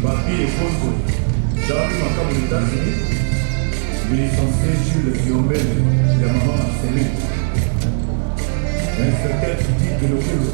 Papi et Fonso, Jacques Macab aux États-Unis, licencié Jules Guillaume, Yamaha Marcelé, inspecteur Titi de l'Okolo.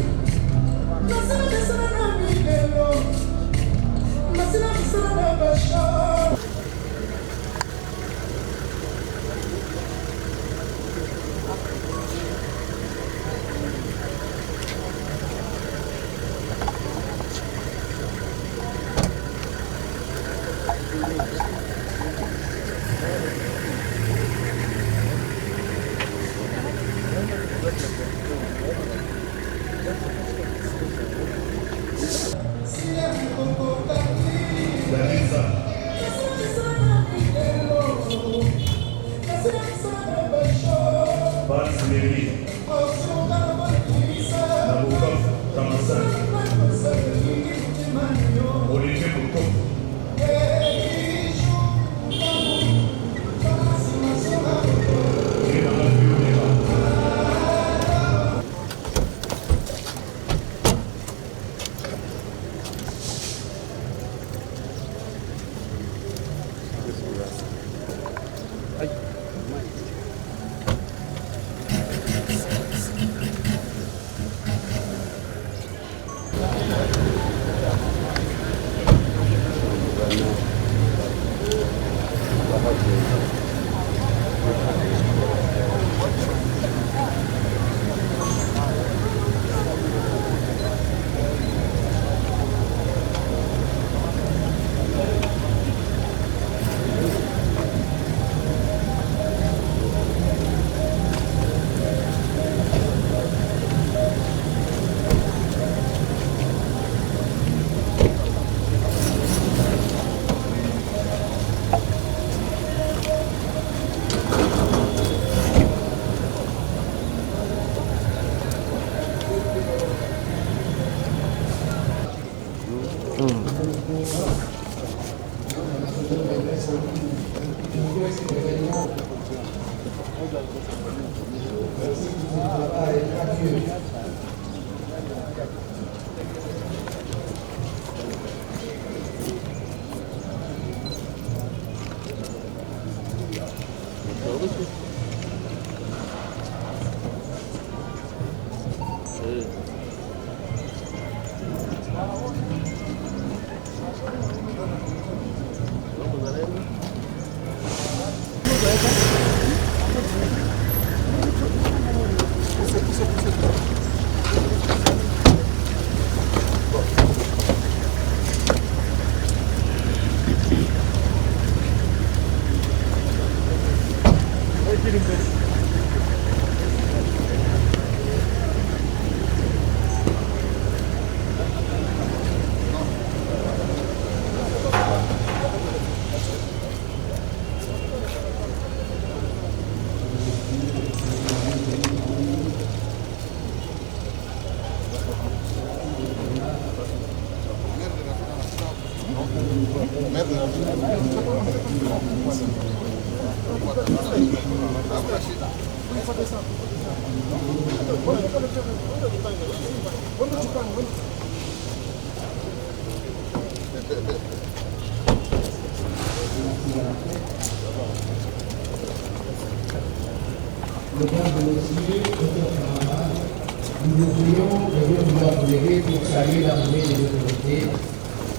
Nous voudrions vous appeler pour saluer l'armée des autorités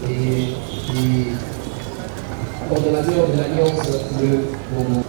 et coordonnateur de l'Alliance de Congo.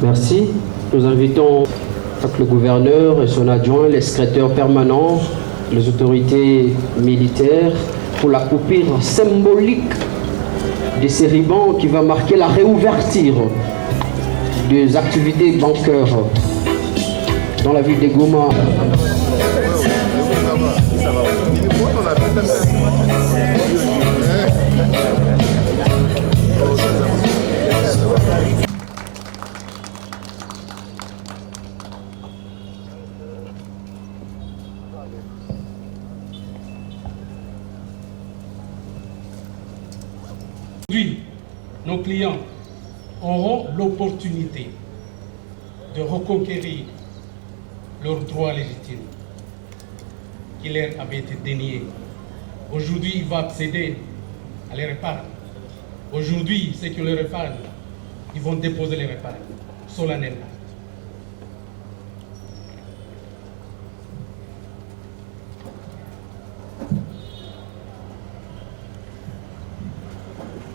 Merci. Nous invitons le gouverneur et son adjoint, les secrétaires permanents, les autorités militaires pour la coupure symbolique de ces rubans qui va marquer la réouverture des activités bancaires dans la ville de Goma. Aujourd'hui, nos clients auront l'opportunité de reconquérir leurs droits légitimes qui leur avaient été déniés. Aujourd'hui, ils vont accéder à leur épargne. Aujourd'hui, ceux qui ont leur épargne, ils vont déposer leur épargne solennellement.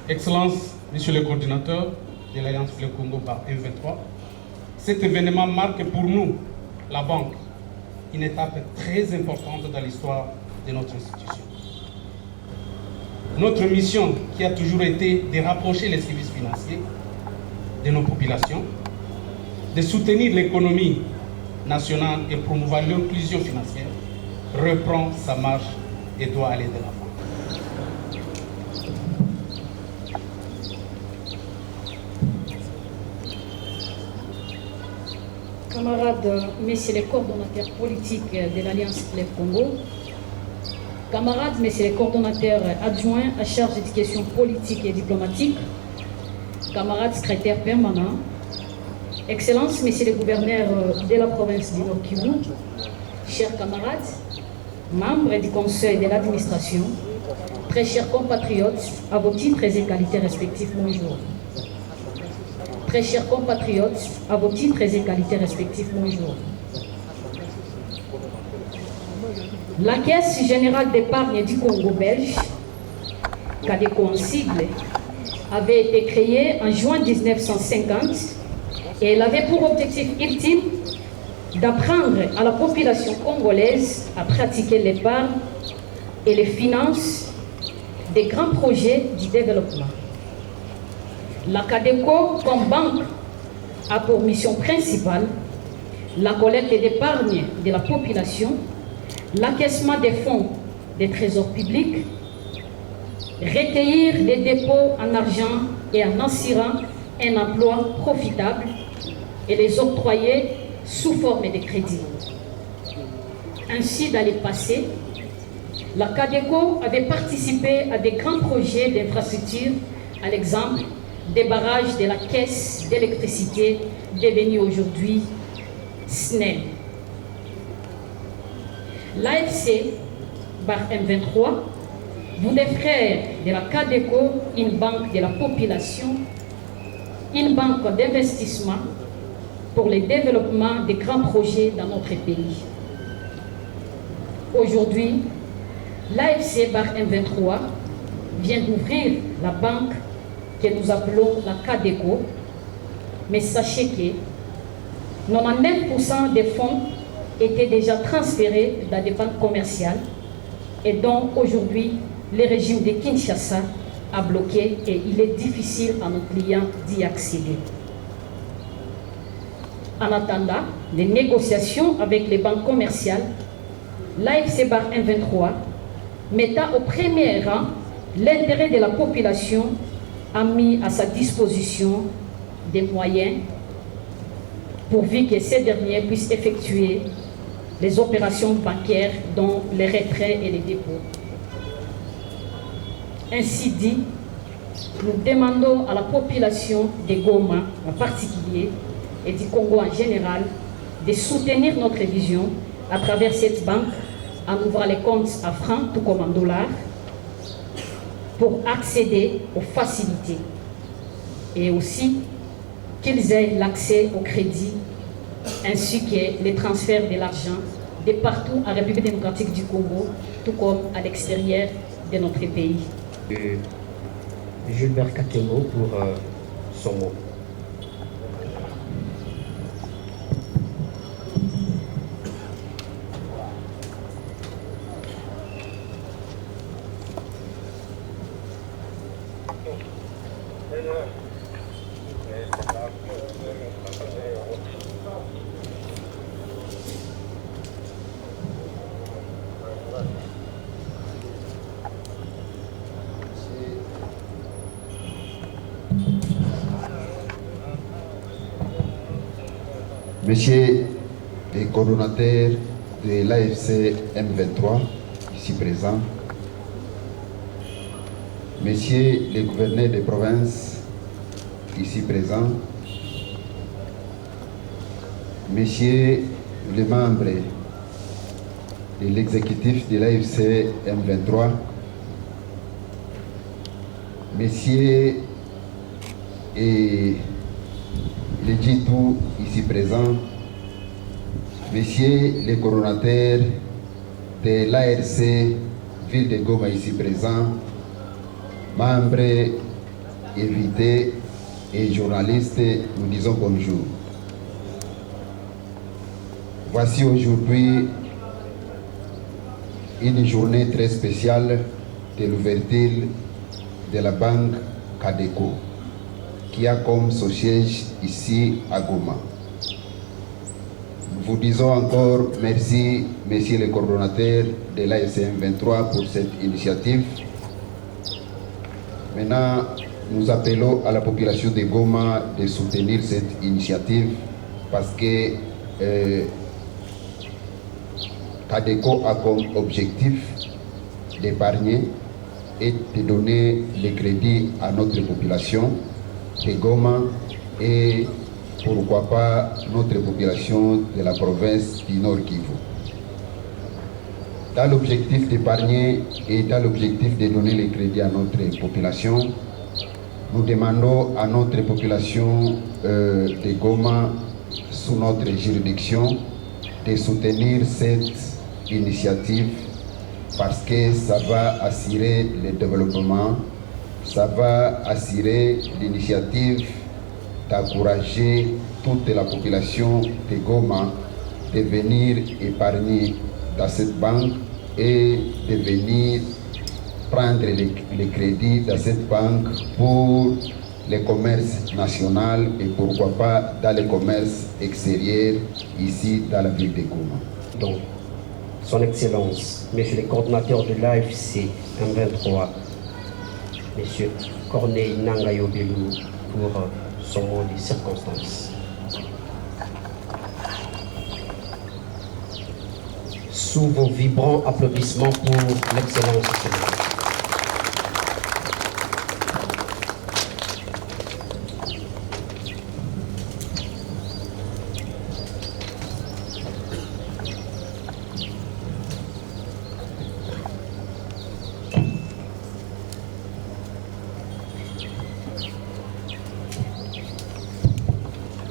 Excellences, Monsieur le coordinateur de l'Alliance Fleuve Congo par M23, cet événement marque pour nous, la banque, une étape très importante dans l'histoire de notre institution. Notre mission, qui a toujours été de rapprocher les services financiers de nos populations, de soutenir l'économie nationale et promouvoir l'inclusion financière, reprend sa marche et doit aller de l'avant. Camarades, messieurs les coordonnateurs politiques de l'Alliance Fleuve Congo, camarades, messieurs les coordonnateurs adjoints à charge des questions politiques et diplomatiques, camarades secrétaires permanents, Excellences, messieurs les gouverneurs de la province du Nord Kivu, chers camarades, membres du conseil de l'administration, très chers compatriotes, à vos titres et qualités respectifs, bonjour. Très chers compatriotes, à vos titres et qualités respectifs, bonjour. La Caisse générale d'épargne du Congo belge, CADECO en sigle, avait été créée en juin 1950 et elle avait pour objectif ultime d'apprendre à la population congolaise à pratiquer l'épargne et les finances des grands projets du développement. La CADECO, comme banque, a pour mission principale la collecte d'épargne de la population, l'encaissement des fonds des trésors publics, recueillir les dépôts en argent et en assurant un emploi profitable et les octroyer sous forme de crédit. Ainsi, dans le passé, la CADECO avait participé à des grands projets d'infrastructure, à l'exemple des barrages de la caisse d'électricité devenue aujourd'hui SNEL. L'AFC, bar M23, voulait faire de la CADECO une banque de la population, une banque d'investissement pour le développement des grands projets dans notre pays. Aujourd'hui, l'AFC bar M23 vient d'ouvrir la banque que nous appelons la CADECO, mais sachez que 99% des fonds étaient déjà transférés dans des banques commerciales et dont aujourd'hui le régime de Kinshasa a bloqué et il est difficile à nos clients d'y accéder. En attendant les négociations avec les banques commerciales, l'AFC bar M23 mettant au premier rang l'intérêt de la population a mis à sa disposition des moyens pourvu que ces derniers puissent effectuer les opérations bancaires dont les retraits et les dépôts. Ainsi dit, nous demandons à la population de Goma en particulier et du Congo en général de soutenir notre vision à travers cette banque en ouvrant les comptes à francs tout comme en dollars pour accéder aux facilités et aussi qu'ils aient l'accès au crédit ainsi que les transferts de l'argent de partout en République démocratique du Congo, tout comme à l'extérieur de notre pays. Gilbert Katengo pour son mot. Messieurs les coordonnateurs de l'AFC M23, ici présents, Messieurs les gouverneurs des provinces ici présents, Messieurs les membres de l'exécutif de l'AFC M23, Messieurs et les Djitou ici présents, Messieurs les coordonnateurs de l'ARC Ville de Goma ici présents, membres, invités et journalistes, nous disons bonjour. Voici aujourd'hui une journée très spéciale de l'ouverture de la banque Cadeco, qui a comme son siège ici à Goma. Nous vous disons encore merci, messieurs les coordonnateurs de l'ASM 23 pour cette initiative. Maintenant, nous appelons à la population de Goma de soutenir cette initiative parce que Cadeco a comme objectif d'épargner et de donner le crédit à notre population de Goma et pourquoi pas notre population de la province du Nord Kivu. Dans l'objectif d'épargner et dans l'objectif de donner le crédit à notre population, nous demandons à notre population de Goma, sous notre juridiction, de soutenir cette initiative parce que ça va assurer le développement, ça va assurer l'initiative d'encourager toute la population de Goma de venir épargner dans cette banque et de venir prendre les crédits dans cette banque pour le commerce national et pourquoi pas dans le commerce extérieur ici dans la ville de Goma. Donc, Son Excellence, Monsieur le coordinateur de l'AFC M23, Monsieur Corneille Nangayo Belou, pour son mot de circonstances. Sous vos vibrants applaudissements pour l'excellence du Sénégal.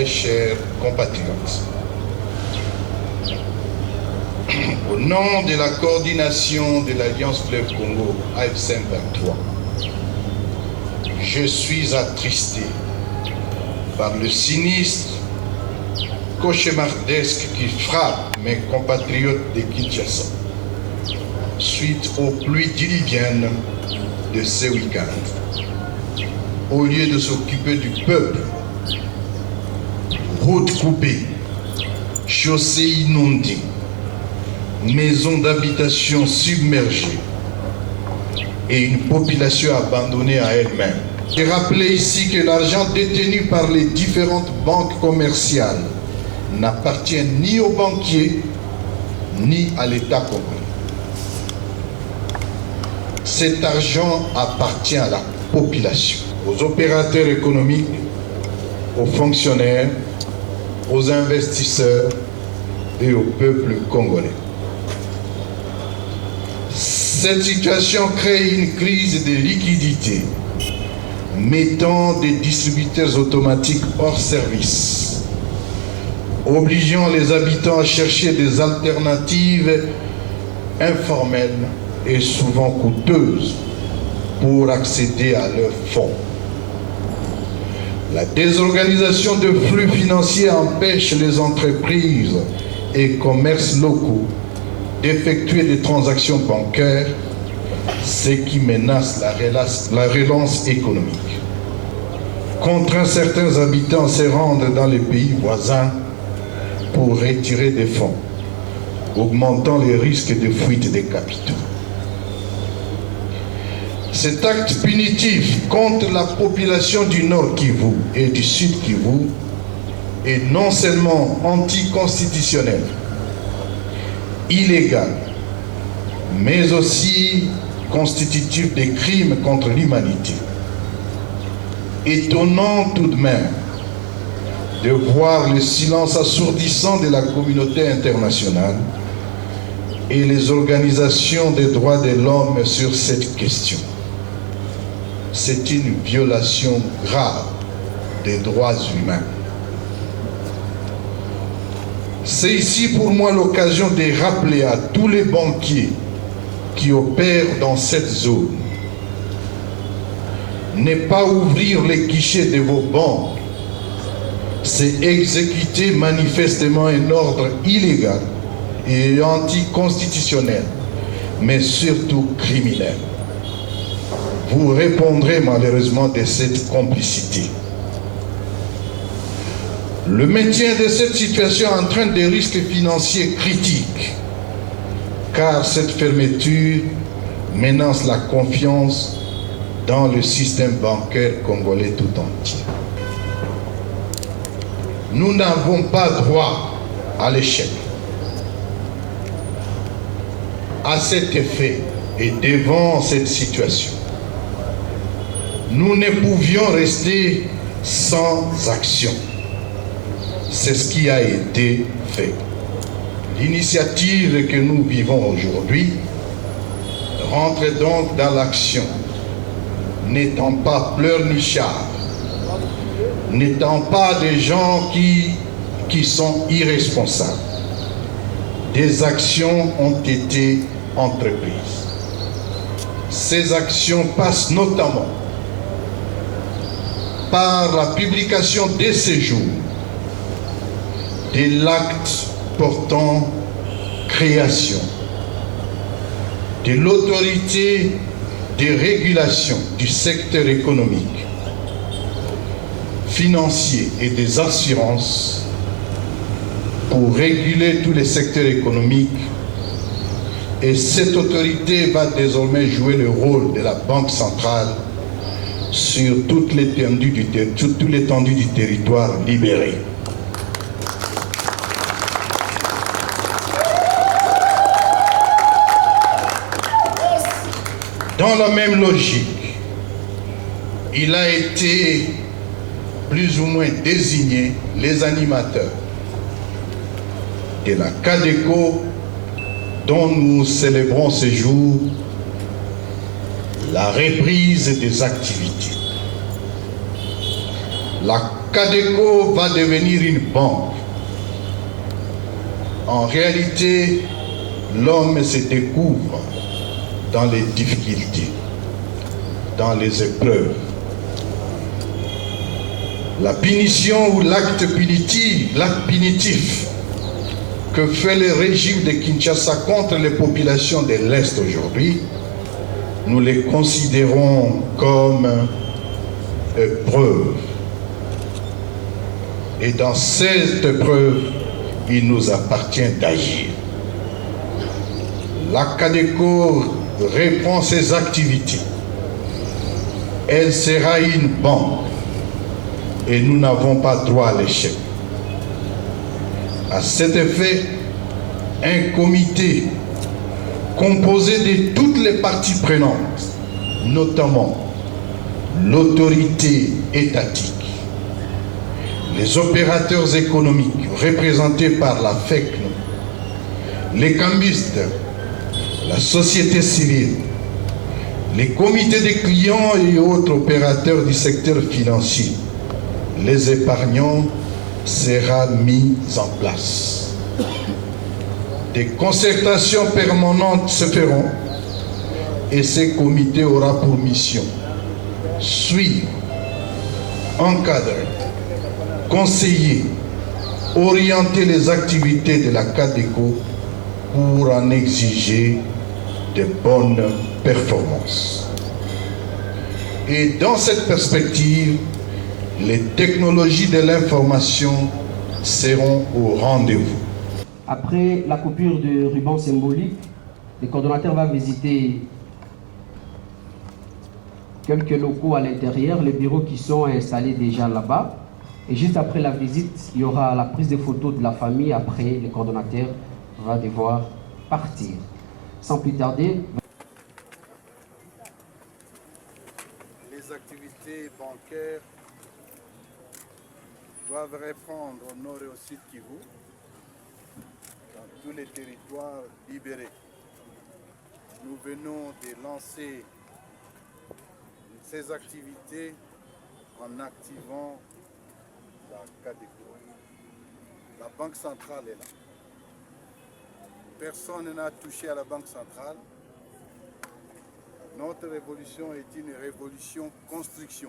Chers compatriotes, au nom de la coordination de l'Alliance Fleuve Congo AFC 23, je suis attristé par le sinistre cauchemardesque qui frappe mes compatriotes de Kinshasa suite aux pluies diluviennes de ce week-end. Au lieu de s'occuper du peuple, routes coupées, chaussées inondées, maisons d'habitation submergées et une population abandonnée à elle-même. J'ai rappelé ici que l'argent détenu par les différentes banques commerciales n'appartient ni aux banquiers ni à l'État congolais. Cet argent appartient à la population, aux opérateurs économiques, aux fonctionnaires, aux investisseurs et au peuple congolais. Cette situation crée une crise de liquidité, mettant des distributeurs automatiques hors service, obligeant les habitants à chercher des alternatives informelles et souvent coûteuses pour accéder à leurs fonds. La désorganisation de flux financiers empêche les entreprises et commerces locaux d'effectuer des transactions bancaires, ce qui menace la relance économique. Contraint certains habitants à se rendre dans les pays voisins pour retirer des fonds, augmentant les risques de fuite des capitaux. Cet acte punitif contre la population du Nord Kivu et du Sud Kivu est non seulement anticonstitutionnel, illégal, mais aussi constitutifs des crimes contre l'humanité. Étonnant tout de même de voir le silence assourdissant de la communauté internationale et les organisations des droits de l'homme sur cette question. C'est une violation grave des droits humains. C'est ici pour moi l'occasion de rappeler à tous les banquiers qui opèrent dans cette zone, ne pas ouvrir les guichets de vos banques, c'est exécuter manifestement un ordre illégal et anticonstitutionnel, mais surtout criminel. Vous répondrez malheureusement de cette complicité. Le maintien de cette situation entraîne des risques financiers critiques, car cette fermeture menace la confiance dans le système bancaire congolais tout entier. Nous n'avons pas droit à l'échec. À cet effet et devant cette situation, nous ne pouvions rester sans action. C'est ce qui a été fait. L'initiative que nous vivons aujourd'hui rentre donc dans l'action, n'étant pas pleurnichards, n'étant pas des gens qui sont irresponsables. Des actions ont été entreprises. Ces actions passent notamment par la publication dès ce jour de l'acte portant création de l'autorité de régulation du secteur économique, financier et des assurances pour réguler tous les secteurs économiques. Et cette autorité va désormais jouer le rôle de la Banque centrale sur toute l'étendue du territoire libéré. Dans la même logique, il a été plus ou moins désigné les animateurs de la CADECO dont nous célébrons ce jour la reprise des activités. La CADECO va devenir une banque. En réalité, l'homme se découvre dans les difficultés, dans les épreuves. La punition ou l'acte punitif que fait le régime de Kinshasa contre les populations de l'Est aujourd'hui, nous les considérons comme épreuves. Et dans cette épreuve, il nous appartient d'agir. La CADECO reprend ses activités. Elle sera une banque et nous n'avons pas droit à l'échec. À cet effet, un comité composé de toutes les parties prenantes, notamment l'autorité étatique, les opérateurs économiques représentés par la FEC, les cambistes, la société civile, les comités de clients et autres opérateurs du secteur financier, les épargnants, sera mis en place. Des concertations permanentes se feront et ce comité aura pour mission suivre, encadrer, conseiller, orienter les activités de la CADECO pour en exiger de bonnes performances. Et dans cette perspective, les technologies de l'information seront au rendez-vous. Après la coupure de ruban symbolique, le coordonnateur va visiter quelques locaux à l'intérieur, les bureaux qui sont installés déjà là-bas. Et juste après la visite, il y aura la prise de photos de la famille. Après, le coordonnateur va devoir partir. Sans plus tarder... activités bancaires doivent reprendre au nord et au sud Kivu, dans tous les territoires libérés. Nous venons de lancer ces activités en activant la CADECO. La Banque centrale est là. Personne n'a touché à la Banque centrale. Notre révolution est une révolution construction.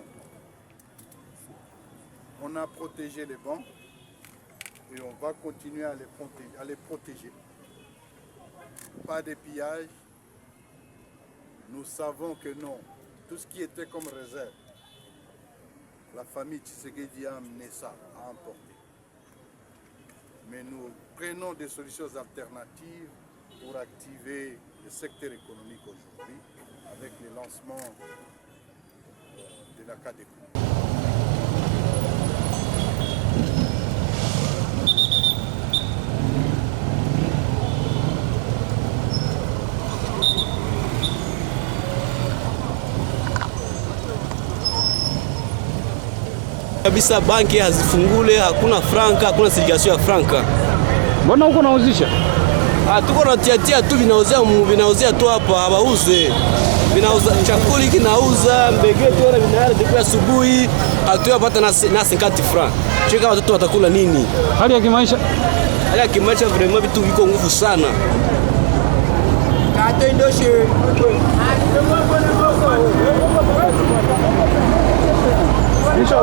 On a protégé les banques et on va continuer à les protéger. Pas de pillage. Nous savons que non. Tout ce qui était comme réserve, la famille Tshisekedi a amené ça, a emporté. Mais nous prenons des solutions alternatives pour activer le secteur économique aujourd'hui avec le lancement de la CADECO. Kabisa banki hazifungule, hakuna franka, hakuna sirikasio ya franka. Mbona huko nauzisha? Tuko na tia tu vinauzia tu hapa, hawauze. Vinauza chakula kinauza, mbegeti wala vinara depuis asubuhi, hatuyapata na 50 francs. Cheka watoto watakula nini? Hali ya kimaisha? Hali ya kimaisha vraiment vitu viko nguvu sana. Kato indoshe. Nisha